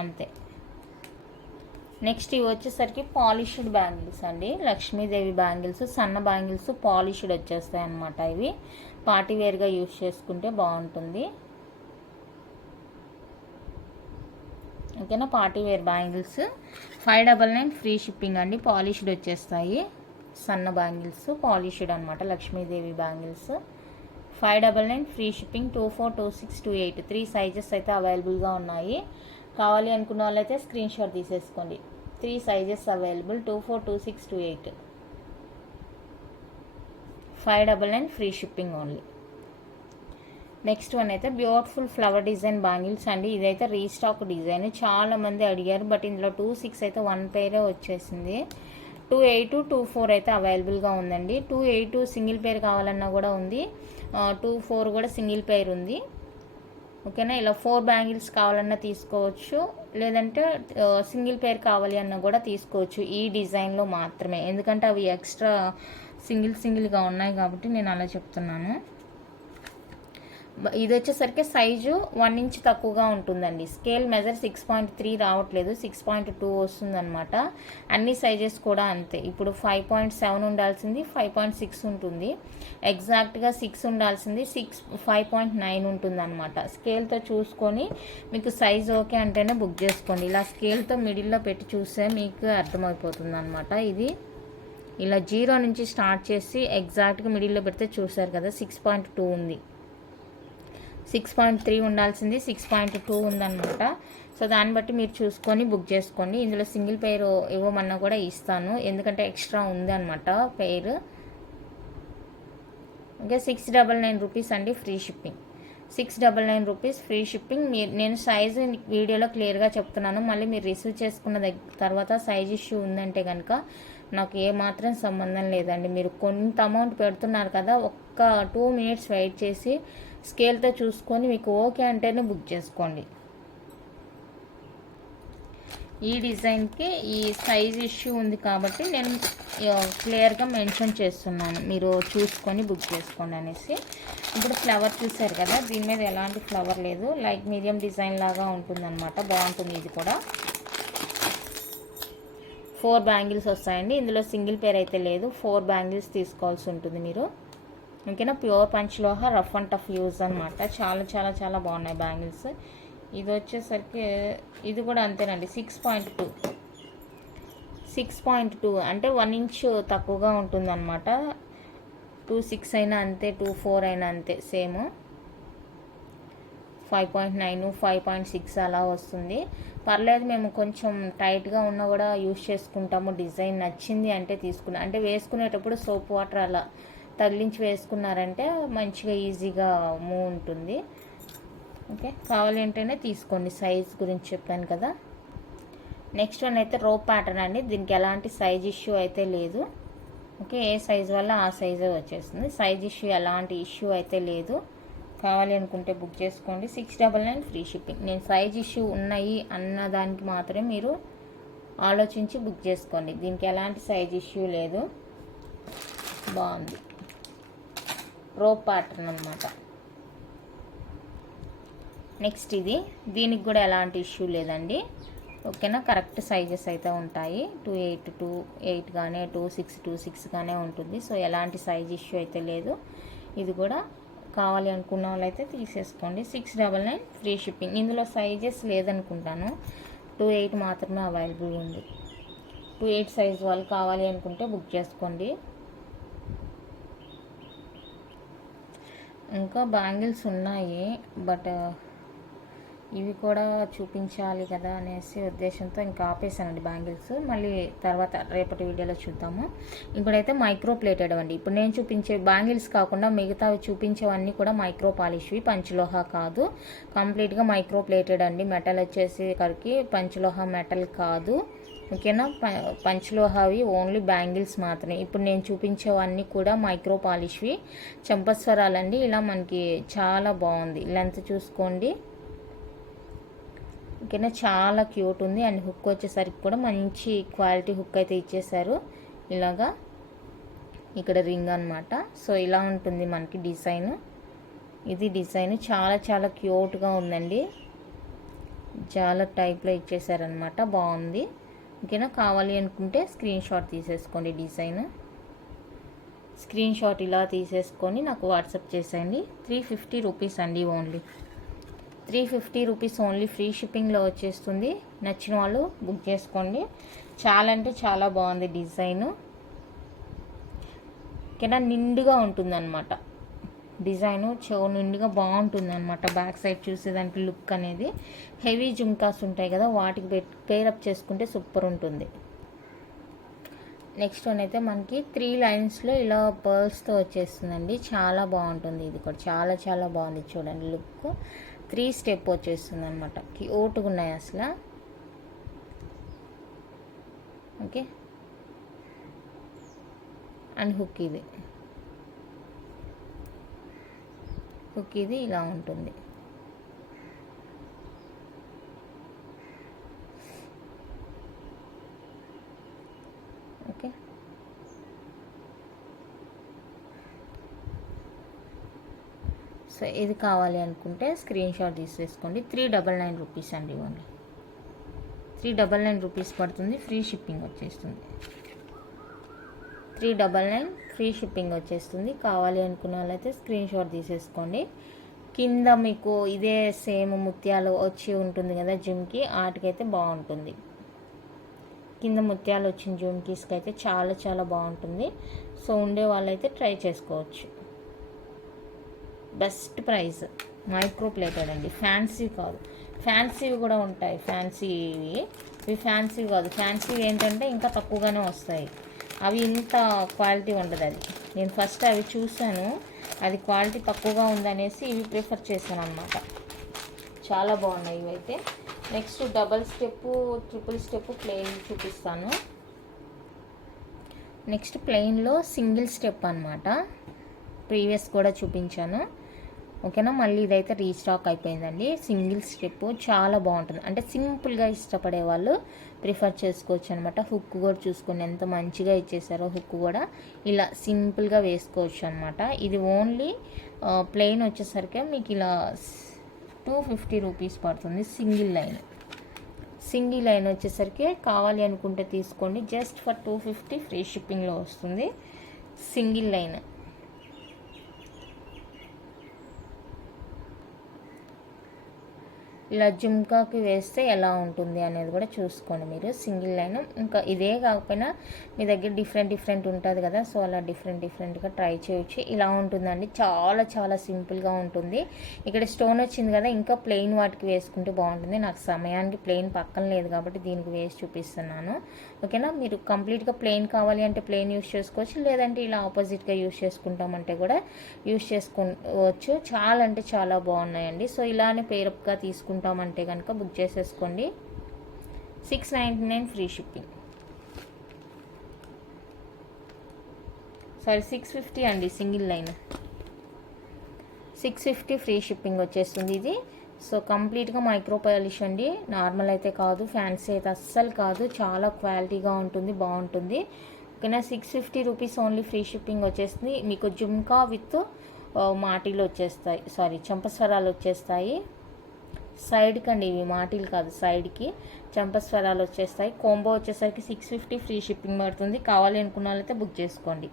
అంతే. నెక్స్ట్ ఇవి వచ్చేసరికి పాలిష్డ్ బ్యాంగిల్స్ అండి, లక్ష్మీదేవి బ్యాంగిల్స్, సన్న బ్యాంగిల్స్ పాలిష్డ్ వచ్చేస్తాయి అన్నమాట. ఇవి పార్టీ వేర్గా యూజ్ చేసుకుంటే బాగుంటుంది. ఓకేనా, party wear bangles 599 free shipping అండి. పాలిష్డ్ వచ్చేస్తాయి సన్న బ్యాంగిల్స్, పాలిష్డ్ అనమాట Lakshmidevi bangles. 599 free shipping. 24, 26, 28 3 sizes అయితే అవైలబుల్గా ఉన్నాయి. కావాలి అనుకున్న వాళ్ళైతే స్క్రీన్ షాట్ తీసేసుకోండి. 3 sizes available, 24, 26, 28. 599 free shipping only. Next one అయితే బ్యూటిఫుల్ ఫ్లవర్ డిజైన్ బ్యాంగిల్స్ అండి. ఇదైతే రీస్టాక్ డిజైన్, చాలా మంది అడిగారు. బట్ ఇందులో 26 అయితే 1 పేరే వచ్చేసింది. 28, 24 అయితే అవైలబుల్గా ఉందండి. 28 సింగిల్ పేర్ కావాలన్నా కూడా ఉంది, 24 కూడా సింగిల్ పేర్ ఉంది. ఓకేనా, ఇలా 4 బ్యాంగిల్స్ కావాలన్నా తీసుకోవచ్చు, లేదంటే సింగిల్ పేర్ కావాలి అన్నా కూడా తీసుకోవచ్చు ఈ డిజైన్లో మాత్రమే. ఎందుకంటే అవి ఎక్స్ట్రా సింగిల్గా ఉన్నాయి కాబట్టి నేను అలా చెప్తున్నాను. ఇది వచ్చేసరికి సైజు 1 ఇంచ్ తక్కువగా ఉంటుందండి. స్కేల్ మెజర్ 6.3 రావట్లేదు, 6.2 వస్తుందన్నమాట. అన్ని సైజెస్ కూడా అంతే. ఇప్పుడు 5.7 ఉండాల్సింది 5.6 ఉంటుంది, ఎగ్జాక్ట్గా 6 ఉండాల్సింది 5.9 ఉంటుందన్నమాట. స్కేల్తో చూసుకొని మీకు సైజ్ ఓకే అంటేనే బుక్ చేసుకోండి. ఇలా స్కేల్తో మిడిల్లో పెట్టి చూస్తే మీకు అర్థమైపోతుంది అనమాట. ఇది ఇలా 0 నుంచి స్టార్ట్ చేసి ఎగ్జాక్ట్గా మిడిల్లో పెడితే చూసారు కదా 6.2 ఉంది. 6.3 ఉండాల్సింది 6.2 ఉందన్నమాట. సో దాన్ని బట్టి మీరు చూసుకొని బుక్ చేసుకోండి. ఇందులో సింగిల్ పేరు ఇవ్వమన్నా కూడా ఇస్తాను, ఎందుకంటే ఎక్స్ట్రా ఉంది అనమాట పేరు. ఓకే, 699 రూపీస్ అండి free shipping. 699 rupees free shipping. నేను సైజు వీడియోలో క్లియర్గా చెప్తున్నాను, మళ్ళీ మీరు రిసీవ్ చేసుకున్న తర్వాత సైజ్ ఇష్యూ ఉందంటే కనుక నాకు ఏమాత్రం సంబంధం లేదండి. మీరు కొంత అమౌంట్ పెడుతున్నారు కదా, ఒక్క 2 మినిట్స్ వెయిట్ చేసి స్కేల్తో చూసుకొని మీకు ఓకే అంటేనే బుక్ చేసుకోండి. ఈ డిజైన్కి ఈ సైజ్ ఇష్యూ ఉంది కాబట్టి నేను క్లియర్గా మెన్షన్ చేస్తున్నాను, మీరు చూసుకొని బుక్ చేసుకోండి అనేసి. ఇప్పుడు ఫ్లవర్ చూసారు కదా, దీని మీద ఎలాంటి ఫ్లవర్ లేదు, లైక్ మీడియం డిజైన్ లాగా ఉంటుందన్నమాట. బాగుంటుంది ఇది కూడా. 4 బ్యాంగిల్స్ వస్తాయండి. ఇందులో సింగిల్ పేర్ అయితే లేదు, 4 బ్యాంగిల్స్ తీసుకోవాల్సి ఉంటుంది మీరు. ఓకేనా, ప్యూర్ పంచలోహ రఫ్ అండ్ టఫ్ యూజ్ అనమాట. చాలా చాలా చాలా బాగున్నాయి బ్యాంగిల్స్. ఇది వచ్చేసరికి ఇది కూడా అంతేనండి, 6.2 అంటే 1 ఇంచ్ తక్కువగా ఉంటుందన్నమాట. 26 అయినా అంతే, 24 అయినా అంతే, సేమ్. 5.9, 5.6 అలా వస్తుంది. పర్లేదు, మేము కొంచెం టైట్గా ఉన్నా కూడా యూజ్ చేసుకుంటాము. డిజైన్ నచ్చింది అంటే తీసుకున్నాం అంటే వేసుకునేటప్పుడు సోప్ వాటర్ అలా తగిలించి వేసుకున్నారంటే మంచిగా ఈజీగా మూవ్ ఉంటుంది. ఓకే, కావాలి అంటేనే తీసుకోండి, సైజ్ గురించి చెప్పాను కదా. నెక్స్ట్ వన్ అయితే రోప్ ప్యాటర్న్ అండి. దీనికి ఎలాంటి సైజ్ ఇష్యూ అయితే లేదు. ఓకే, ఏ సైజ్ వల్ల ఆ సైజే వచ్చేస్తుంది. సైజ్ ఇష్యూ ఎలాంటి ఇష్యూ అయితే లేదు. కావాలి అనుకుంటే బుక్ చేసుకోండి. 699 ఫ్రీ షిప్పింగ్. నేను సైజ్ ఇష్యూ ఉన్నాయి అన్న దానికి మాత్రమే మీరు ఆలోచించి బుక్ చేసుకోండి. దీనికి ఎలాంటి సైజ్ ఇష్యూ లేదు. బాగుంది, రోప్ ప్యాటర్న్ అనమాట. నెక్స్ట్ దీనికి కూడా ఎలాంటి ఇష్యూ లేదండి. ఓకేనా, కరెక్ట్ సైజెస్ అయితే ఉంటాయి. 28, 28 కానీ 26, 26 గానే ఉంటుంది. సో ఎలాంటి సైజ్ ఇష్యూ అయితే లేదు. ఇది కూడా కావాలి అనుకున్న వాళ్ళైతే తీసేసుకోండి. 699 ఫ్రీ షిప్పింగ్. ఇందులో సైజెస్ లేదనుకుంటాను, 28 మాత్రమే అవైలబుల్ ఉంది. 28 సైజ్ వాళ్ళు కావాలి అనుకుంటే బుక్ చేసుకోండి. ఇంకా బ్యాంగిల్స్ ఉన్నాయి, బట్ ఇవి కూడా చూపించాలి కదా అనేసి ఉద్దేశంతో ఇంకా ఆపేసానండి బ్యాంగిల్స్. మళ్ళీ తర్వాత రేపటి వీడియోలో చూద్దాము. ఇప్పుడైతే మైక్రో ప్లేటెడ్ అండి. ఇప్పుడు నేను చూపించే బ్యాంగిల్స్ కాకుండా మిగతావి చూపించేవన్నీ కూడా మైక్రో పాలిష్వి, పంచలోహ కాదు. కంప్లీట్గా మైక్రో ప్లేటెడ్ అండి. మెటల్ వచ్చేసి కరికి పంచలోహ మెటల్ కాదు. ఓకేనా, పంచలోహవి ఓన్లీ బ్యాంగిల్స్ మాత్రమే. ఇప్పుడు నేను చూపించేవన్నీ కూడా మైక్రో పాలిష్వి, చంపస్వరాలండి. ఇలా మనకి చాలా బాగుంది, లెంత్ చూసుకోండి. ఓకేనా, చాలా క్యూట్ ఉంది. అండ్ హుక్ వచ్చేసరికి కూడా మంచి క్వాలిటీ హుక్ అయితే ఇచ్చేసారు. ఇలాగా ఇక్కడ రింగ్ అనమాట. సో ఇలా ఉంటుంది మనకి డిజైన్. ఇది డిజైన్ చాలా చాలా క్యూట్గా ఉందండి. చాలా టైప్లో ఇచ్చేసారనమాట, బాగుంది. ఓకేనా, కావాలి అనుకుంటే స్క్రీన్ షాట్ తీసేసుకోండి. డిజైన్ స్క్రీన్ షాట్ ఇలా తీసేసుకొని నాకు వాట్సాప్ చేసేయండి. 350 రూపీస్ అండి, ఓన్లీ 350 రూపీస్ ఓన్లీ, ఫ్రీ షిప్పింగ్లో వచ్చేస్తుంది. నచ్చిన వాళ్ళు బుక్ చేసుకోండి. చాలా అంటే చాలా బాగుంది డిజైను. ఓకేనా, నిండుగా ఉంటుందన్నమాట డిజైను, నిండుగా బాగుంటుంది అనమాట. బ్యాక్ సైడ్ చూసేదానికి లుక్ అనేది హెవీ జుమ్కాస్ ఉంటాయి కదా, వాటికి పేరప్ చేసుకుంటే సూపర్ ఉంటుంది. నెక్స్ట్ వన్ అయితే మనకి 3 లైన్స్లో ఇలా పర్ల్స్తో వచ్చేస్తుందండి. చాలా బాగుంటుంది ఇది కూడా, చాలా చాలా బాగుంది. చూడండి లుక్ 3 స్టెప్ వచ్చేస్తుంది అనమాట. క్యూట్గా ఉన్నాయి అసలు. ఓకే, అండ్ హుక్ ఇది ఇలా ఉంటుంది. ఓకే, సో ఇది కావాలి అనుకుంటే స్క్రీన్ షాట్ తీసేసుకోండి. 399 రూపీస్ అండి, ఓన్లీ 399 రూపీస్ పడుతుంది. ఫ్రీ షిప్పింగ్ వచ్చేస్తుంది. 399 ఫ్రీ షిప్పింగ్ వచ్చేస్తుంది. కావాలి అనుకున్న వాళ్ళైతే స్క్రీన్ షాట్ తీసేసుకోండి. కింద మీకు ఇదే సేమ్ ముత్యాలు వచ్చి ఉంటుంది కదా జుమ్కి, వాటికైతే బాగుంటుంది. కింద ముత్యాలు వచ్చిన జుమ్కీస్కి అయితే చాలా చాలా బాగుంటుంది. సో ఉండే వాళ్ళైతే ట్రై చేసుకోవచ్చు. బెస్ట్ ప్రైస్, మైక్రో ప్లేటెడ్ అండి, ఫ్యాన్సీ కాదు. ఫ్యాన్సీవి కూడా ఉంటాయి, ఫ్యాన్సీవి. ఇవి ఫ్యాన్సీ కాదు. ఫ్యాన్సీ ఏంటంటే ఇంకా తక్కువగానే వస్తాయి. అవి ఇంత క్వాలిటీ ఉండదు. అది నేను ఫస్ట్ అవి చూశాను, అది క్వాలిటీ తక్కువగా ఉందనేసి ఇవి ప్రిఫర్ చేశాను అనమాట. చాలా బాగున్నాయి ఇవైతే. Next double step, triple step plain చూపిస్తాను. నెక్స్ట్ ప్లెయిన్లో సింగిల్ స్టెప్ అనమాట, ప్రీవియస్ కూడా చూపించాను. ఓకేనా, మళ్ళీ ఇదైతే రీస్టాక్ అయిపోయిందండి. సింగిల్ స్టెప్ చాలా బాగుంటుంది. అంటే సింపుల్గా ఇష్టపడే వాళ్ళు ప్రిఫర్ చేసుకోవచ్చు అనమాట. హుక్ కూడా చూసుకొని ఎంత మంచిగా ఇచ్చేసారో, హుక్ కూడా ఇలా సింపుల్గా వేసుకోవచ్చు అనమాట. ఇది ఓన్లీ ప్లెయిన్ వచ్చేసరికి మీకు ఇలా 250 రూపీస్ పడుతుంది. సింగిల్ లైన్ వచ్చేసరికి కావాలి అనుకుంటే తీసుకోండి. జస్ట్ ఫర్ 250 ఫ్రీ షిప్పింగ్లో వస్తుంది. సింగిల్ లైన్ ఇలా జుమ్కాకి వేస్తే ఎలా ఉంటుంది అనేది కూడా చూసుకోండి మీరు. సింగిల్ లైన్, ఇంకా ఇదే కాకపోయినా మీ దగ్గర డిఫరెంట్ ఉంటుంది కదా, సో అలా డిఫరెంట్గా ట్రై చేయొచ్చు. ఇలా ఉంటుందండి, చాలా చాలా సింపుల్గా ఉంటుంది. ఇక్కడ స్టోన్ వచ్చింది కదా, ఇంకా ప్లెయిన్ వాటికి వేసుకుంటే బాగుంటుంది. నాకు సమయానికి ప్లెయిన్ పక్కన లేదు కాబట్టి దీనికి వేసి చూపిస్తున్నాను. ఓకేనా, మీరు కంప్లీట్గా ప్లెయిన్ కావాలి అంటే ప్లెయిన్ యూస్ చేసుకోవచ్చు, లేదంటే ఇలా ఆపోజిట్గా యూస్ చేసుకుంటామంటే కూడా యూస్ చేసుకోవచ్చు. చాలా అంటే చాలా బాగున్నాయండి. సో ఇలానే పేరప్గా తీసుకుంటామంటే కనుక బుక్ చేసేసుకోండి. 699 ఫ్రీ షిప్పింగ్, సారీ 650 అండి, సింగిల్ లైన్ 650 ఫ్రీ షిప్పింగ్ వచ్చేస్తుంది ఇది. సో కంప్లీట్గా మైక్రో పాలిష్ అండి, నార్మల్ అయితే కాదు, ఫ్యాన్సీ అయితే అస్సలు కాదు. చాలా క్వాలిటీగా ఉంటుంది, బాగుంటుంది. ఓకేనా, 650 రూపీస్ ఓన్లీ, ఫ్రీ షిప్పింగ్ వచ్చేస్తుంది. మీకు జుమ్కా విత్ మాటీలు వచ్చేస్తాయి, సారీ చంపస్వరాలు వచ్చేస్తాయి. సైడ్కి అండి, ఇవి మాటీలు కాదు, సైడ్కి చంపస్వరాలు వచ్చేస్తాయి. కాంబో వచ్చేసరికి 650 ఫ్రీ షిప్పింగ్ పడుతుంది. కావాలి అనుకున్న వాళ్ళైతే బుక్ చేసుకోండి.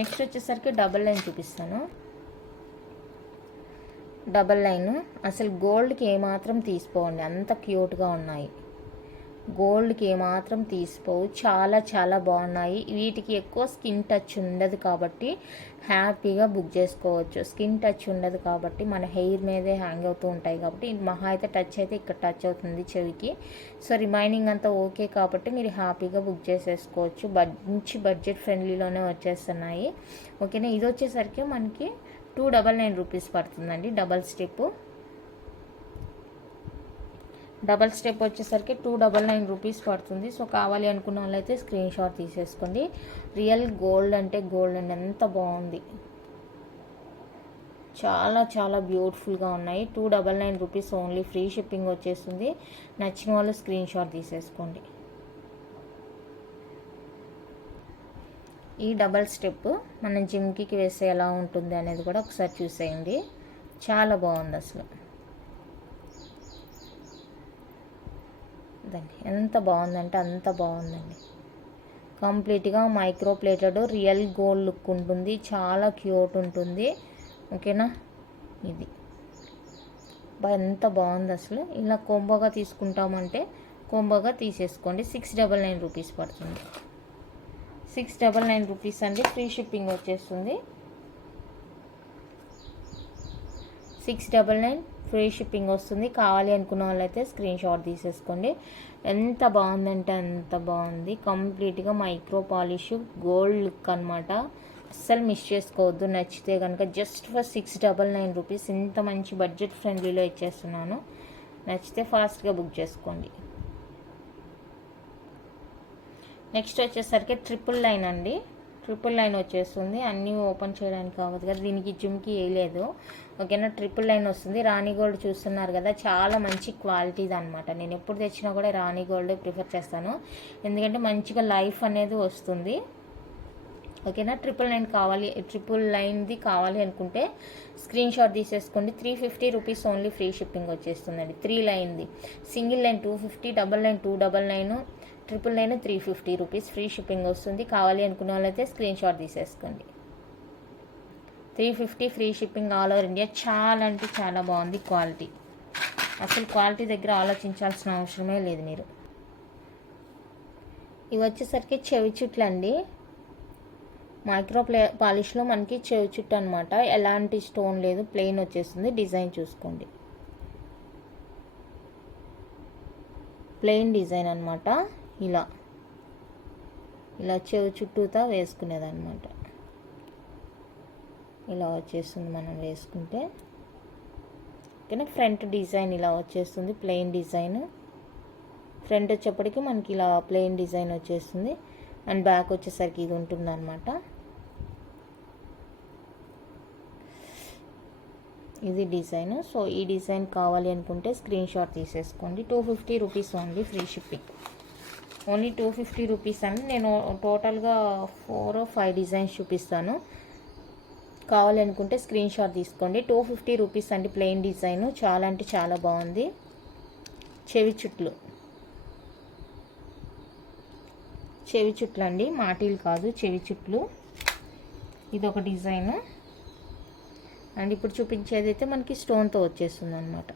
నెక్స్ట్ వచ్చేసరికి డబల్ లైన్ చూపిస్తాను. డబల్ లైన్ అసలు గోల్డ్కి ఏమాత్రం తీసిపోవండి, అంత క్యూట్గా ఉన్నాయి. గోల్డ్కి ఏమాత్రం తీసిపోవు, చాలా చాలా బాగున్నాయి. వీటికి ఎక్కువ స్కిన్ టచ్ ఉండదు కాబట్టి హ్యాపీగా బుక్ చేసుకోవచ్చు. స్కిన్ టచ్ ఉండదు కాబట్టి మన హెయిర్ మీదే హ్యాంగ్ అవుతూ ఉంటాయి కాబట్టి, మహా అయితే టచ్ అయితే ఇక్కడ టచ్ అవుతుంది చెవికి. సో రిమైనింగ్ అంతా ఓకే కాబట్టి మీరు హ్యాపీగా బుక్ చేసేసుకోవచ్చు. మంచి బడ్జెట్ ఫ్రెండ్లీలోనే వచ్చేస్తున్నాయి. ఓకేనా, ఇది వచ్చేసరికి మనకి 299 రూపీస్ పడుతుందండి. డబల్ స్టెప్ వచ్చేసరికి 299 రూపీస్ పడుతుంది. సో కావాలి అనుకున్న వాళ్ళైతే స్క్రీన్ షాట్ తీసేసుకోండి. రియల్ గోల్డ్ అంటే గోల్డ్ అండి, ఎంత బాగుంది, చాలా చాలా బ్యూటిఫుల్గా ఉన్నాయి. 299 రూపీస్ ఓన్లీ, ఫ్రీ షిప్పింగ్ వచ్చేస్తుంది. నచ్చిన వాళ్ళు స్క్రీన్ షాట్ తీసేసుకోండి. ఈ డబల్ స్టెప్ మనం జిమ్కి వేస్తే ఎలా ఉంటుంది అనేది కూడా ఒకసారి చూసేయండి. చాలా బాగుంది అసలు. చూడండి ఎంత బాగుందంటే అంత బాగుందండి. కంప్లీట్గా micro plated real gold look ఉంటుంది, చాలా క్యూట్ ఉంటుంది. ఓకేనా, ఇది ఎంత బాగుంది అసలు. ఇలా కొంబోగా తీసుకుంటామంటే కొంబోగా తీసేసుకోండి. 699 రూపీస్ పడుతుంది. 699 రూపీస్ అండి. ఫ్రీ షిప్పింగ్ వచ్చేస్తుంది. 699 ఫ్రీ షిప్పింగ్ వస్తుంది. కావాలి అనుకున్న వాళ్ళైతే స్క్రీన్ షాట్ తీసేసుకోండి. ఎంత బాగుందంటే అంత బాగుంది. కంప్లీట్గా మైక్రో పాలిష్ గోల్డ్ లుక్ అనమాట. అస్సలు మిస్ చేసుకోవద్దు. నచ్చితే కనుక జస్ట్ ఫర్ 699 రూపీస్ ఇంత మంచి బడ్జెట్ ఫ్రెండ్లీలో ఇచ్చేస్తున్నాను. నచ్చితే ఫాస్ట్గా బుక్ చేసుకోండి. నెక్స్ట్ వచ్చేసరికి ట్రిపుల్ లైన్ అండి. ట్రిపుల్ లైన్ వచ్చేస్తుంది. అన్నీ ఓపెన్ చేయడానికి అవ్వదు కదా, దీనికి జుమ్కి వేయలేదు. ఓకేనా, ట్రిపుల్ లైన్ వస్తుంది. రాణి గోల్డ్ చూస్తున్నారు కదా, చాలా మంచి క్వాలిటీది అనమాట. నేను ఎప్పుడు తెచ్చినా కూడా రాణి గోల్డ్ ప్రిఫర్ చేస్తాను, ఎందుకంటే మంచిగా లైఫ్ అనేది వస్తుంది. ఓకేనా, ట్రిపుల్ లైన్ది కావాలి అనుకుంటే స్క్రీన్ షాట్ తీసేసుకోండి. 350 రూపీస్ ఓన్లీ ఫ్రీ షిప్పింగ్ వచ్చేస్తుందండి. 3 లైన్ది. Single line 250, double line 299, triple line 350 rupees free shipping వస్తుంది. కావాలి అనుకున్న వాళ్ళైతే స్క్రీన్ షాట్ తీసేసుకోండి. 350 free shipping all over India. చాలా అంటే చాలా బాగుంది క్వాలిటీ. అసలు క్వాలిటీ దగ్గర ఆలోచించాల్సిన అవసరమే లేదు మీరు. ఇవి వచ్చేసరికి చెవి చుట్లు అండి. మైక్రో పాలిష్లో మనకి చెవి చుట్టు అనమాట. ఎలాంటి స్టోన్ లేదు, ప్లెయిన్ వచ్చేస్తుంది. డిజైన్ చూసుకోండి, ప్లెయిన్ డిజైన్ అనమాట. ఇలా చెవి చుట్టూతా వేసుకునేది అనమాట. ఇలా వచ్చేస్తుంది మనం వేసుకుంటే. ఓకేనా, ఫ్రంట్ డిజైన్ ఇలా వచ్చేస్తుంది, ప్లెయిన్ డిజైన్. ఫ్రంట్ వచ్చేప్పటికి మనకి ఇలా ప్లెయిన్ డిజైన్ వచ్చేస్తుంది. అండ్ బ్యాక్ వచ్చేసరికి ఇది ఉంటుంది అనమాట. ఇది డిజైన్. సో ఈ డిజైన్ కావాలి అనుకుంటే స్క్రీన్ షాట్ తీసేసుకోండి. 250 rupees only free shipping. Only 250 rupees అండి. నేను టోటల్గా 4 or 5 డిజైన్స్ చూపిస్తాను. కావాలి అనుకుంటే స్క్రీన్ షాట్ తీసుకోండి. 250 రూపీస్ అండి. ప్లెయిన్ డిజైన్ చాలా అంటే చాలా బాగుంది. చెవి చుట్లు అండి, మాటీలు కాదు, చెవి చుట్లు. ఇది ఒక డిజైన్. అండ్ ఇప్పుడు చూపించేది అయితే మనకి స్టోన్తో వచ్చేస్తుంది అనమాట.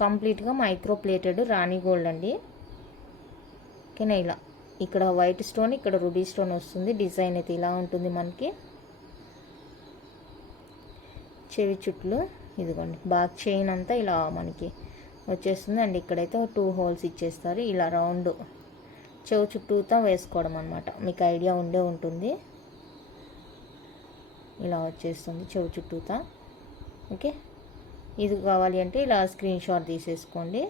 కంప్లీట్గా మైక్రో ప్లేటెడ్ రాణి గోల్డ్ అండి. ఓకేనా, ఇలా ఇక్కడ వైట్ స్టోన్, ఇక్కడ రూబీ స్టోన్ వస్తుంది. డిజైన్ అయితే ఇలా ఉంటుంది మనకి. చెవి చుట్లు ఇదిగోండి, బ్యాక్ చైన్ అంతా ఇలా మనకి వచ్చేస్తుంది. అండ్ ఇక్కడైతే 2 హోల్స్ ఇచ్చేస్తారు. ఇలా రౌండ్ చెవి చుట్టూతా వేసుకోవడం అనమాట. మీకు ఐడియా ఉండే ఉంటుంది. ఇలా వచ్చేస్తుంది చెవి చుట్టూతా. ఓకే, ఇది కావాలి అంటే ఇలా స్క్రీన్ షాట్ తీసేసుకోండి.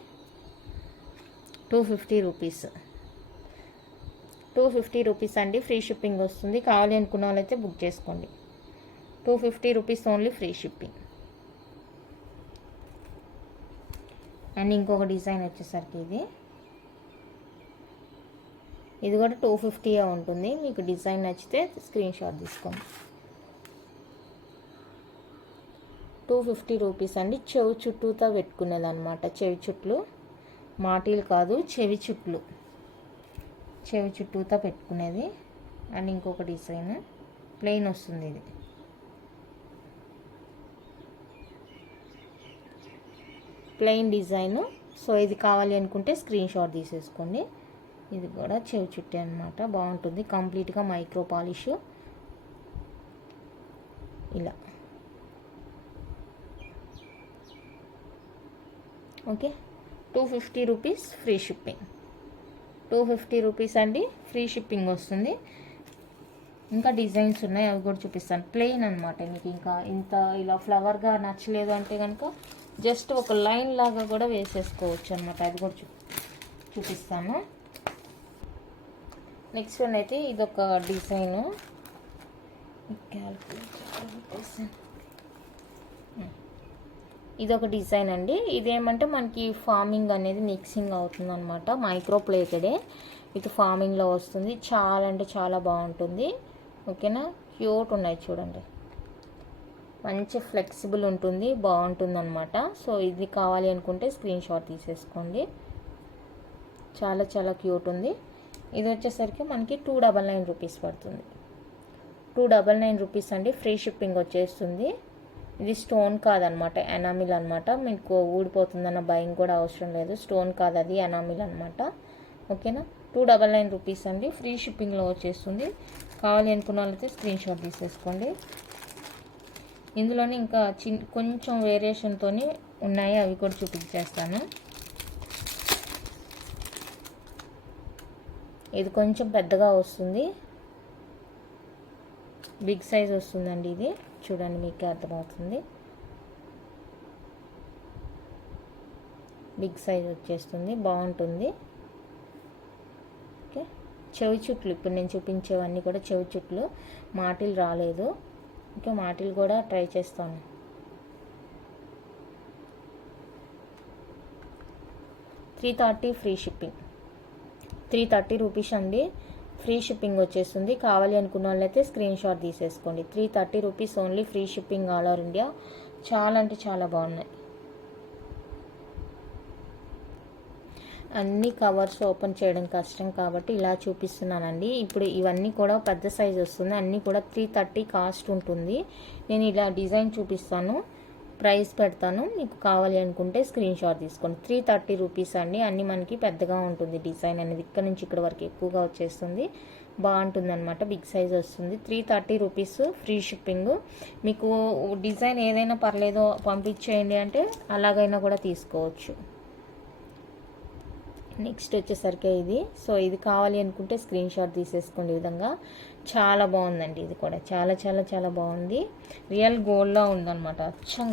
250 రూపీస్. 250 రూపీస్ అండి. ఫ్రీ షిప్పింగ్ వస్తుంది. కావాలి అనుకున్న వాళ్ళైతే బుక్ చేసుకోండి. 250 rupees only free shipping. And ఇంకొక డిజైన్ వచ్చేసరికి ఇది కూడా 250 ఉంటుంది. మీకు డిజైన్ నచ్చితే స్క్రీన్ షాట్ తీసుకోండి. 250 రూపీస్ అండి. చెవి చుట్టూతో పెట్టుకునేది అనమాట. చెవి చుట్లు, మాటీలు కాదు, చెవి చుట్టూతో పెట్టుకునేది. అండ్ ఇంకొక డిజైన్ ప్లెయిన్ వస్తుంది. ఇది ప్లెయిన్ డిజైన్. సో ఇది కావాలి అనుకుంటే స్క్రీన్ షాట్ తీసేసుకోండి. ఇది కూడా చెవి చుట్టే అనమాట. బాగుంటుంది. కంప్లీట్గా మైక్రో పాలిష్. ఇలా okay, 250 rupees free shipping. 250 rupees అండి. ఫ్రీ షిప్పింగ్ వస్తుంది. ఇంకా డిజైన్స్ ఉన్నాయి, అవి కూడా చూపిస్తాను. ప్లెయిన్ అనమాట. మీకు ఇంకా ఇంత ఇలా ఫ్లవర్గా నచ్చలేదు అంటే కనుక జస్ట్ ఒక లైన్ లాగా కూడా వేసేసుకోవచ్చు అనమాట. అది కూడా చూపిస్తాను. నెక్స్ట్ వన్ అయితే ఇదొక డిజైను. ఇదొక డిజైన్ అండి. ఇదేమంటే మనకి ఫార్మింగ్ అనేది మిక్సింగ్ అవుతుంది అనమాట. మైక్రో ప్లేటెడే ఇది ఫార్మింగ్లో వస్తుంది. చాలా అంటే చాలా బాగుంటుంది. ఓకేనా, క్యూట్ ఉన్నాయి చూడండి. మంచి ఫ్లెక్సిబుల్ ఉంటుంది, బాగుంటుంది అనమాట. సో ఇది కావాలి అనుకుంటే స్క్రీన్ షాట్ తీసేసుకోండి. చాలా చాలా క్యూట్ ఉంది. ఇది వచ్చేసరికి మనకి 299 రూపీస్ పడుతుంది. 299 రూపీస్ అండి. ఫ్రీ షిప్పింగ్ వచ్చేస్తుంది. ఇది స్టోన్ కాదనమాట, ఎనామిల్ అనమాట. మీకు ఊడిపోతుందన్న భయం కూడా అవసరం లేదు. స్టోన్ కాదు, అది ఎనామిల్ అనమాట. ఓకేనా. 299 రూపీస్ అండి. ఫ్రీ షిప్పింగ్లో వచ్చేస్తుంది. కావాలి అనుకున్న వాళ్ళైతే స్క్రీన్ షాట్ తీసేసుకోండి. ఇందులోనే ఇంకా కొంచెం వేరియేషన్తో ఉన్నాయి, అవి కూడా చూపించేస్తాను. ఇది కొంచెం పెద్దగా వస్తుంది, బిగ్ సైజ్ వస్తుందండి. ఇది చూడండి, మీకు అర్థమవుతుంది. బిగ్ సైజ్ వచ్చేస్తుంది, బాగుంటుంది. ఓకే. చెవి చుట్లు, ఇప్పుడు నేను చూపించేవన్నీ కూడా చెవి చుట్లు. మాటిల్ రాలేదు. ఓకే, మాటిల్ కూడా ట్రై చేస్తాను. $330 ఫ్రీ షిప్పింగ్. 330 రూపీస్ అండి. ఫ్రీ షిప్పింగ్ వచ్చేస్తుంది. కావాలి అనుకున్న వాళ్ళైతే స్క్రీన్ షాట్ తీసేసుకోండి. 330 rupees only. Free shipping all over India. చాలా అంటే చాలా బాగున్నాయి. అన్ని కవర్స్ ఓపెన్ చేయడం కష్టం కాబట్టి ఇలా చూపిస్తున్నానండి. ఇప్పుడు ఇవన్నీ కూడా పెద్ద సైజ్ వస్తుంది. అన్నీ కూడా 330 కాస్ట్ ఉంటుంది. నేను ఇలా డిజైన్ చూపిస్తాను, ప్రైస్ పెడతాను. మీకు కావాలి అనుకుంటే స్క్రీన్ షాట్ తీసుకోండి. 330 రూపీస్ అండి. అన్నీ మనకి పెద్దగా ఉంటుంది. డిజైన్ అనేది ఇక్కడ నుంచి ఇక్కడ వరకు ఎక్కువగా వచ్చేస్తుంది, బాగుంటుంది అనమాట. బిగ్ సైజ్ వస్తుంది. 330 రూపీస్ ఫ్రీ షిప్పింగ్. మీకు డిజైన్ ఏదైనా పర్లేదో పంపించేయండి అంటే అలాగైనా కూడా తీసుకోవచ్చు. నెక్స్ట్ వచ్చేసరికి ఇది. సో ఇది కావాలి అనుకుంటే స్క్రీన్ షాట్ తీసేసుకోండి. ఈ విధంగా చాలా బాగుందండి. ఇది కూడా చాలా చాలా చాలా బాగుంది. రియల్ గోల్డ్లా ఉందన్నమాట. అచ్చం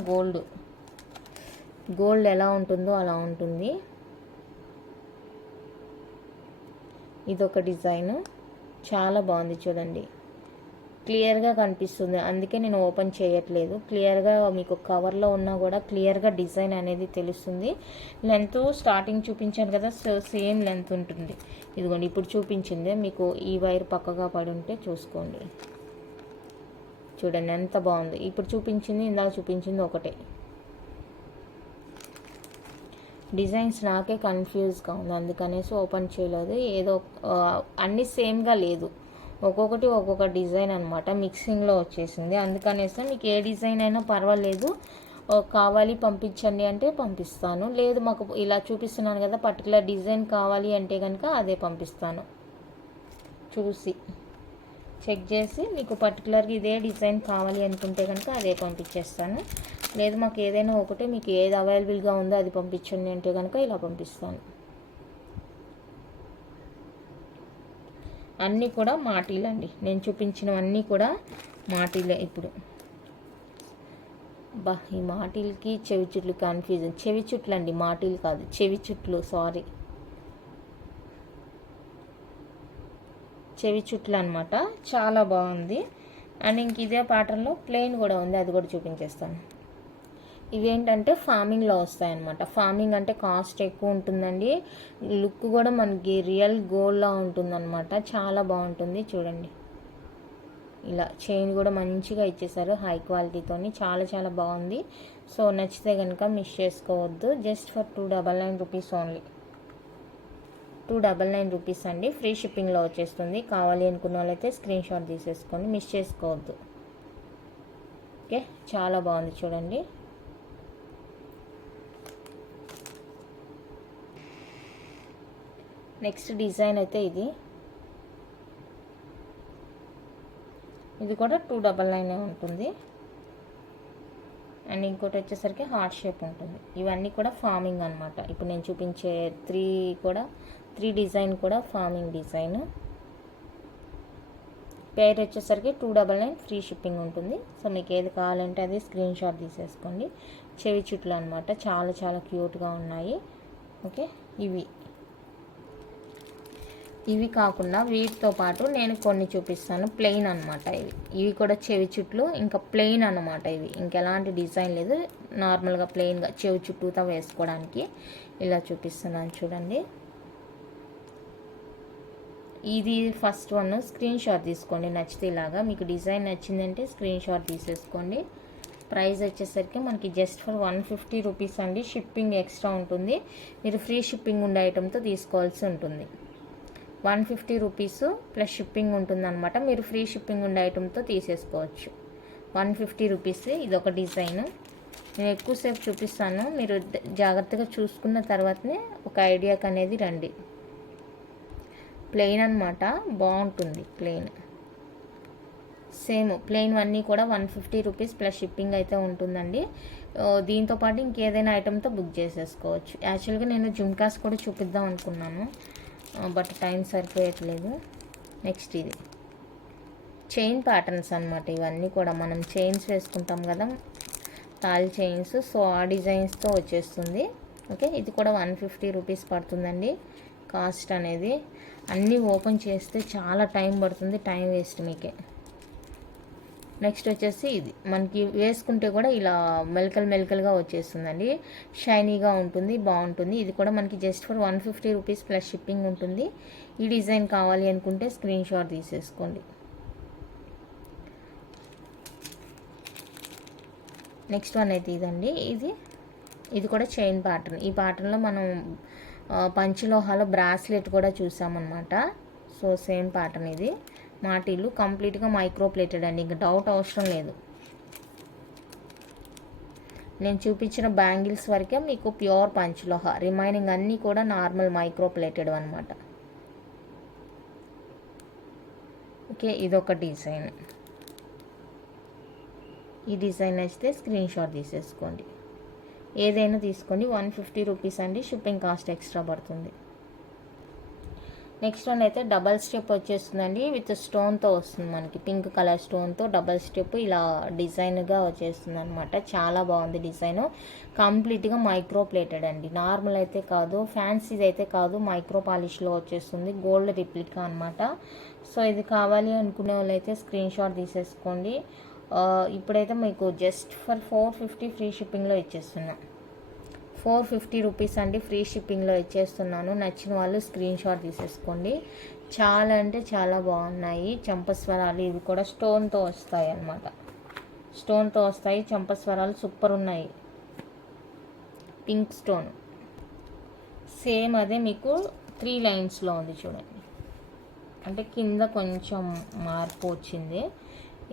గోల్డ్ ఎలా ఉంటుందో అలా ఉంటుంది. ఇదొక డిజైన్, చాలా బాగుంది చూడండి. క్లియర్గా కనిపిస్తుంది, అందుకే నేను ఓపెన్ చేయట్లేదు. క్లియర్గా మీకు కవర్లో ఉన్నా కూడా క్లియర్గా డిజైన్ అనేది తెలుస్తుంది. లెంత్ స్టార్టింగ్ చూపించాను కదా, సేమ్ లెంత్ ఉంటుంది. ఇదిగోండి ఇప్పుడు చూపించింది. మీకు ఈ వైర్ పక్కగా పడి ఉంటే చూసుకోండి. చూడండి ఎంత బాగుంది. ఇప్పుడు చూపించింది, ఇందాక చూపించింది ఒకటే. డిజైన్స్ నాకే కన్ఫ్యూజ్గా ఉంది, అందుకనేసి ఓపెన్ చేయలేదు. ఏదో అన్నీ సేమ్గా లేదు, ఒక్కొక్కటి ఒక్కొక్క డిజైన్ అనమాట. మిక్సింగ్లో వచ్చేసింది. అందుకనేసి మీకు ఏ డిజైన్ అయినా పర్వాలేదు, కావాలి పంపించండి అంటే పంపిస్తాను. లేదు మాకు ఇలా చూపిస్తున్నాను కదా పర్టికులర్ డిజైన్ కావాలి అంటే కనుక అదే పంపిస్తాను. చూసి చెక్ చేసి మీకు పర్టికులర్గా ఇదే డిజైన్ కావాలి అనుకుంటే కనుక అదే పంపించేస్తాను. లేదు మాకు ఏదైనా ఒకటే, మీకు ఏది అవైలబుల్గా ఉందో అది పంపించండి అంటే కనుక ఇలా పంపిస్తాను. అన్నీ కూడా మాటీలండి. నేను చూపించినవన్నీ కూడా మాటీలే. ఇప్పుడు ఈ మాటీలకి చెవి చుట్లు కన్ఫ్యూజన్. చెవి చుట్లు అండి, మాటీలు కాదు, చెవి చుట్లు. సారీ, చెవి చుట్లు అనమాట. చాలా బాగుంది. అండ్ ఇంక ఇదే ప్యాటర్న్లో ప్లెయిన్ కూడా ఉంది, అది కూడా చూపించేస్తాను. ఇవేంటంటే ఫార్మింగ్లో వస్తాయన్నమాట. ఫార్మింగ్ అంటే కాస్ట్ ఎక్కువ ఉంటుందండి. లుక్ కూడా మనకి రియల్ గోల్డ్లా ఉంటుందన్నమాట. చాలా బాగుంటుంది చూడండి. ఇలా చైన్ కూడా మంచిగా ఇచ్చేసారు, హై క్వాలిటీతోని. చాలా చాలా బాగుంది. సో నచ్చితే కనుక మిస్ చేసుకోవద్దు. Just for 299 rupees only. 299 rupees అండి. ఫ్రీ షిప్పింగ్లో వచ్చేస్తుంది. కావాలి అనుకున్న వాళ్ళైతే స్క్రీన్ షాట్ తీసేసుకొని మిస్ చేసుకోవద్దు. ఓకే, చాలా బాగుంది చూడండి. నెక్స్ట్ డిజైన్ అయితే ఇది కూడా 299 ఉంటుంది. అండ్ ఇంకోటి వచ్చేసరికి హార్ట్ షేప్ ఉంటుంది. ఇవన్నీ కూడా ఫార్మింగ్ అనమాట. ఇప్పుడు నేను చూపించే 3 డిజైన్ కూడా ఫార్మింగ్ డిజైన్. పేరు వచ్చేసరికి 299 ఫ్రీ షిప్పింగ్ ఉంటుంది. సో మీకు ఏది కావాలంటే అది స్క్రీన్ షాట్ తీసేసుకోండి. చెవి చుట్లు అనమాట. చాలా చాలా క్యూట్గా ఉన్నాయి. ఓకే, ఇవి కాకుండా వీటితో పాటు నేను కొన్ని చూపిస్తాను. ప్లెయిన్ అనమాట. ఇవి కూడా చెవి చుట్లు, ఇంకా ప్లెయిన్ అనమాట. ఇవి ఇంకెలాంటి డిజైన్ లేదు, నార్మల్గా ప్లెయిన్గా చెవి చుట్టూతో వేసుకోవడానికి ఇలా చూపిస్తున్నాను చూడండి. ఇది ఫస్ట్ వన్. స్క్రీన్ షాట్ తీసుకోండి నచ్చితే. ఇలాగా మీకు డిజైన్ నచ్చిందంటే స్క్రీన్ షాట్ తీసేసుకోండి. ప్రైస్ వచ్చేసరికి మనకి జస్ట్ ఫర్ 150 రూపీస్ అండి. షిప్పింగ్ ఎక్స్ట్రా ఉంటుంది, మీరు ఫ్రీ షిప్పింగ్ ఉండే ఐటెంతో తీసుకోవాల్సి ఉంటుంది. 150 రూపీస్ ప్లస్ షిప్పింగ్ ఉంటుంది అనమాట. మీరు ఫ్రీ షిప్పింగ్ ఉండే ఐటెంతో తీసేసుకోవచ్చు. 150 రూపీస్. ఇది ఒక డిజైన్, నేను ఎక్కువసేపు చూపిస్తాను, మీరు జాగ్రత్తగా చూసుకున్న తర్వాతనే ఒక ఐడియాకి అనేది రండి. ప్లెయిన్ అనమాట, బాగుంటుంది ప్లెయిన్. సేమ్ ప్లెయిన్ అన్నీ కూడా 150 రూపీస్ ప్లస్ షిప్పింగ్ అయితే ఉంటుందండి. దీంతోపాటు ఇంకేదైనా ఐటెంతో బుక్ చేసేసుకోవచ్చు. యాక్చువల్గా నేను జుమ్కాస్ కూడా చూపిద్దాం అనుకున్నాను, బట్ టైం సరిపోయట్లేదు. నెక్స్ట్ ఇది చైన్ ప్యాటర్న్స్ అనమాట. ఇవన్నీ కూడా మనం చైన్స్ వేసుకుంటాం కదా, తాల్ చైన్స్, సో ఆ డిజైన్స్తో వచ్చేస్తుంది. ఓకే, ఇది కూడా 150 రూపీస్ పడుతుందండి కాస్ట్ అనేది. అన్నీ ఓపెన్ చేస్తే చాలా టైం పడుతుంది, టైం వేస్ట్ మీకే. నెక్స్ట్ వచ్చేసి ఇది మనకి వేసుకుంటే కూడా ఇలా మెలకలుగా వచ్చేస్తుందండి, షైనీగా ఉంటుంది, బాగుంటుంది. ఇది కూడా మనకి just for 150 rupees plus shipping ఉంటుంది. ఈ డిజైన్ కావాలి అనుకుంటే స్క్రీన్ షాట్ తీసేసుకోండి. నెక్స్ట్ వన్ అయితే ఇదండి, ఇది కూడా చైన్ ప్యాటర్న్. ఈ ప్యాటర్న్లో మనం పంచలోహాల బ్రాస్లెట్ కూడా చూసామన్నమాట. సో సేమ్ ప్యాటర్న్ ఇది. మాటీలు కంప్లీట్గా మైక్రో ప్లేటెడ్ అండి, ఇంకా డౌట్ అవసరం లేదు. నేను చూపించిన బ్యాంగిల్స్ వరకే మీకు ప్యూర్ పంచలోహ, రిమైనింగ్ అన్నీ కూడా నార్మల్ మైక్రో ప్లేటెడ్ అనమాట. ఓకే, ఇదొక డిజైన్. ఈ డిజైన్ నచ్చితే స్క్రీన్ షాట్ తీసేసుకోండి. ఏదైనా తీసుకోండి. 150 రూపీస్ అండి, షిప్పింగ్ కాస్ట్ ఎక్స్ట్రా పడుతుంది. నెక్స్ట్ వన్ అయితే డబల్ స్టెప్ వచ్చేస్తుందండి, విత్ స్టోన్తో వస్తుంది. మనకి పింక్ కలర్ స్టోన్తో డబల్ స్టెప్ ఇలా డిజైన్గా వచ్చేస్తుంది అనమాట. చాలా బాగుంది డిజైన్. కంప్లీట్గా మైక్రో ప్లేటెడ్ అండి, నార్మల్ అయితే కాదు, ఫ్యాన్సీది అయితే కాదు, మైక్రో పాలిష్లో వచ్చేస్తుంది. గోల్డ్ రిప్లికా అనమాట. సో ఇది కావాలి అనుకునే వాళ్ళు అయితే స్క్రీన్ షాట్ తీసేసుకోండి. ఇప్పుడైతే మీకు జస్ట్ ఫర్ 450 ఫ్రీ షిప్పింగ్లో ఇచ్చేస్తున్నా. 450 రూపీస్ అండి, ఫ్రీ షిప్పింగ్లో ఇచ్చేస్తున్నాను. నచ్చిన వాళ్ళు స్క్రీన్ షాట్ తీసేసుకోండి. చాలా అంటే చాలా బాగున్నాయి చంపస్వరాలు. ఇవి కూడా స్టోన్తో వస్తాయి అన్నమాట, స్టోన్తో వస్తాయి చంపస్వరాలు. సూపర్ ఉన్నాయి. పింక్ స్టోన్ సేమ్ అదే మీకు 3 లైన్స్లో ఉంది చూడండి. అంటే కింద కొంచెం మార్పు వచ్చింది,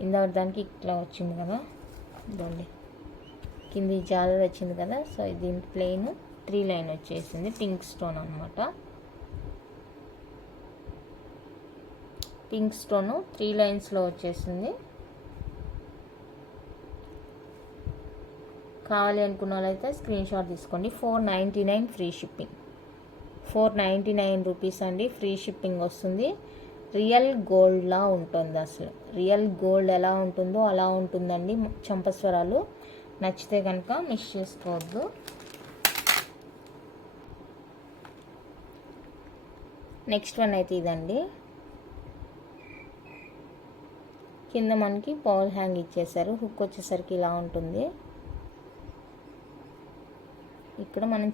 ఇందాక దానికి ఇట్లా వచ్చింది కదా, ఇదండి కింది జాలర్ వచ్చింది కదా. సో దీని ప్లెయిన్ 3 లైన్ వచ్చేసింది, పింక్ స్టోన్ అనమాట. పింక్ స్టోన్ 3 లైన్స్లో వచ్చేసింది. కావాలి అనుకున్న వాళ్ళైతే స్క్రీన్ షాట్ తీసుకోండి. 499 ఫ్రీ షిప్పింగ్. 499 రూపీస్ అండి, ఫ్రీ షిప్పింగ్ వస్తుంది. రియల్ గోల్డ్లా ఉంటుంది, అసలు రియల్ గోల్డ్ ఎలా ఉంటుందో అలా ఉంటుందండి చంపస్వరాలు. నచ్చితే కనుక మిస్ చేసుకోవద్దు. నెక్స్ట్ వన్ అయితే ఇదండి, కింద మనకి పౌల్ హ్యాంగ్ ఇచ్చేసారు. హుక్ వచ్చేసరికి ఇలా ఉంటుంది. ఇక్కడ మనం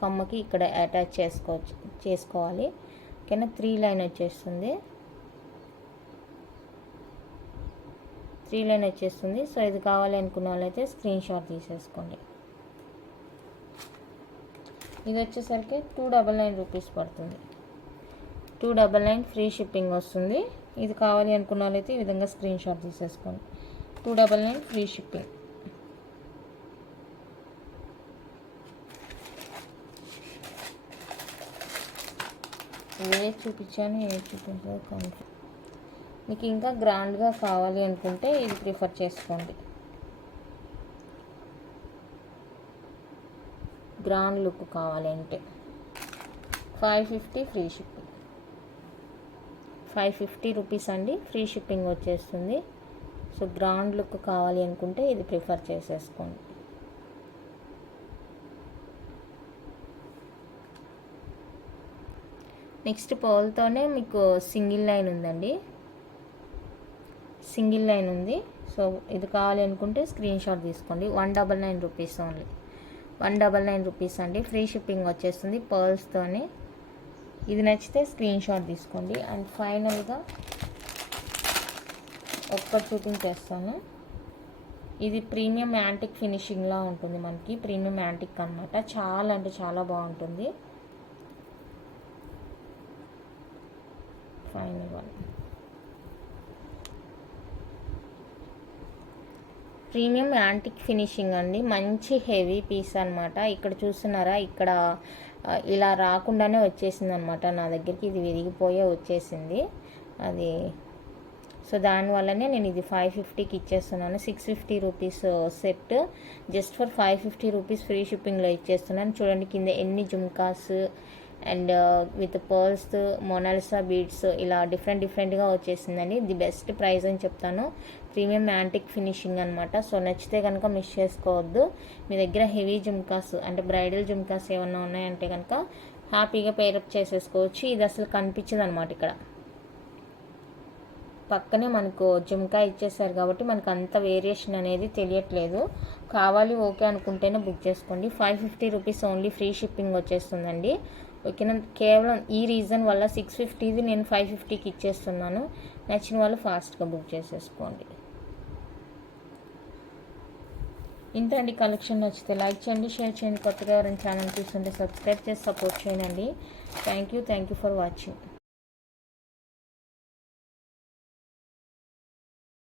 కమ్మకి ఇక్కడ అటాచ్ చేసుకోవాలి. ఓకేనా, 3 లైన్ వచ్చేస్తుంది. 3 లైన్ వచ్చేస్తుంది. సో ఇది కావాలి అనుకున్న వాళ్ళైతే స్క్రీన్ షాట్ తీసేసుకోండి. ఇది వచ్చేసరికి 299 రూపీస్ పడుతుంది. 299 ఫ్రీ షిప్పింగ్ వస్తుంది. ఇది కావాలి అనుకున్న వాళ్ళైతే ఈ విధంగా స్క్రీన్ షాట్ తీసేసుకోండి. 299 ఫ్రీ షిప్పింగ్. ఏ చూపించాను ఏ చూపించాను కన్ఫ్యూజ్. మీకు ఇంకా గ్రాండ్గా కావాలి అనుకుంటే ఇది ప్రిఫర్ చేసుకోండి. గ్రాండ్ లుక్ కావాలి అంటే 550 ఫ్రీ షిప్పింగ్. 550 రూపీస్ అండి, ఫ్రీ షిప్పింగ్ వచ్చేస్తుంది. సో గ్రాండ్ లుక్ కావాలి అనుకుంటే ఇది ప్రిఫర్ చేసేసుకోండి. నెక్స్ట్ పర్ల్తోనే మీకు సింగిల్ లైన్ ఉందండి, సింగిల్ లైన్ ఉంది. సో ఇది కావాలి అనుకుంటే స్క్రీన్ షాట్ తీసుకోండి. 199 రూపీస్ ఓన్లీ. 199 రూపీస్ అండి, ఫ్రీ షిప్పింగ్ వచ్చేస్తుంది పర్ల్స్తోనే. ఇది నచ్చితే స్క్రీన్ షాట్ తీసుకోండి. అండ్ ఫైనల్గా ఒక్కటి చూపించేస్తాను. ఇది ప్రీమియం యాంటిక్ ఫినిషింగ్లా ఉంటుంది మనకి. ప్రీమియం యాంటిక్ అనమాట. చాలా అంటే చాలా బాగుంటుంది. Final one premium antique finishing అండి. మంచి హెవీ పీస్ అనమాట. ఇక్కడ చూస్తున్నారా, ఇక్కడ ఇలా రాకుండానే వచ్చేసింది అనమాట నా దగ్గరికి. ఇది విరిగిపోయే వచ్చేసింది అది. సో దానివల్లనే నేను ఇది 550కి ఇచ్చేస్తున్నాను. 650 rupees set, just for 550 rupees free షిప్పింగ్లో ఇచ్చేస్తున్నాను. చూడండి కింద ఎన్ని jhumkas and with pearls, Mona Lisa beads ఇలా డిఫరెంట్గా వచ్చేసిందండి. ది బెస్ట్ ప్రైస్ అని చెప్తాను. ప్రీమియం యాంటిక్ ఫినిషింగ్ అనమాట. సో నచ్చితే కనుక మిస్ చేసుకోవద్దు. మీ దగ్గర హెవీ జుమ్కాస్ అంటే బ్రైడల్ జుమ్కాస్ ఏమన్నా ఉన్నాయంటే కనుక హ్యాపీగా పేరప్ చేసేసుకోవచ్చు. ఇది అసలు కనిపించదు అనమాట. ఇక్కడ పక్కనే మనకు జుమ్కా ఇచ్చేసారు కాబట్టి మనకు అంత వేరియేషన్ అనేది తెలియట్లేదు. కావాలి ఓకే అనుకుంటేనే బుక్ చేసుకోండి. 550 రూపీస్ ఓన్లీ ఫ్రీ షిప్పింగ్ వచ్చేస్తుందండి. ఓకేనా. కేవలం ఈ రీజన్ వల్ల 650ది నేను 550కి ఇచ్చేస్తున్నాను. నచ్చిన వాళ్ళు ఫాస్ట్గా బుక్ చేసేసుకోండి. ఇంత అండి కలెక్షన్. నచ్చితే లైక్ చేయండి, షేర్ చేయండి. కొత్తగా ఎవరైనా ఛానల్ చూస్తుంటే సబ్స్క్రైబ్ చేసి సపోర్ట్ చేయండి. Thank you for watching.